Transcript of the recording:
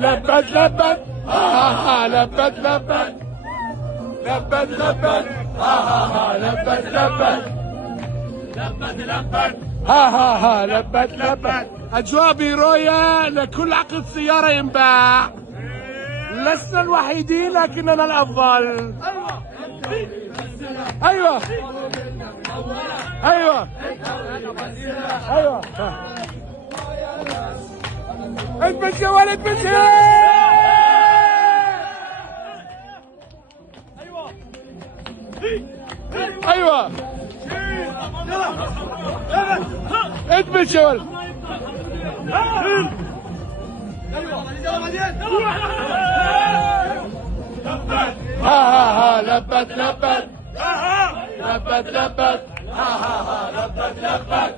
لبت لبت ها ها ها لبت لبت لبت لبت ها ها ها لبت لبت لبت لبت ها ها ها لبت لبت. أجواء بيرويا لكل عقد سيارة ينباع. لسنا الوحيدين لكننا الأفضل. أيوة أيوة أيوة. اثبت يا ولد اثبت. ايوه اثبت يا ولد. ها ها ها لبت لبت لبت لبت ها ها ها لبت لبت.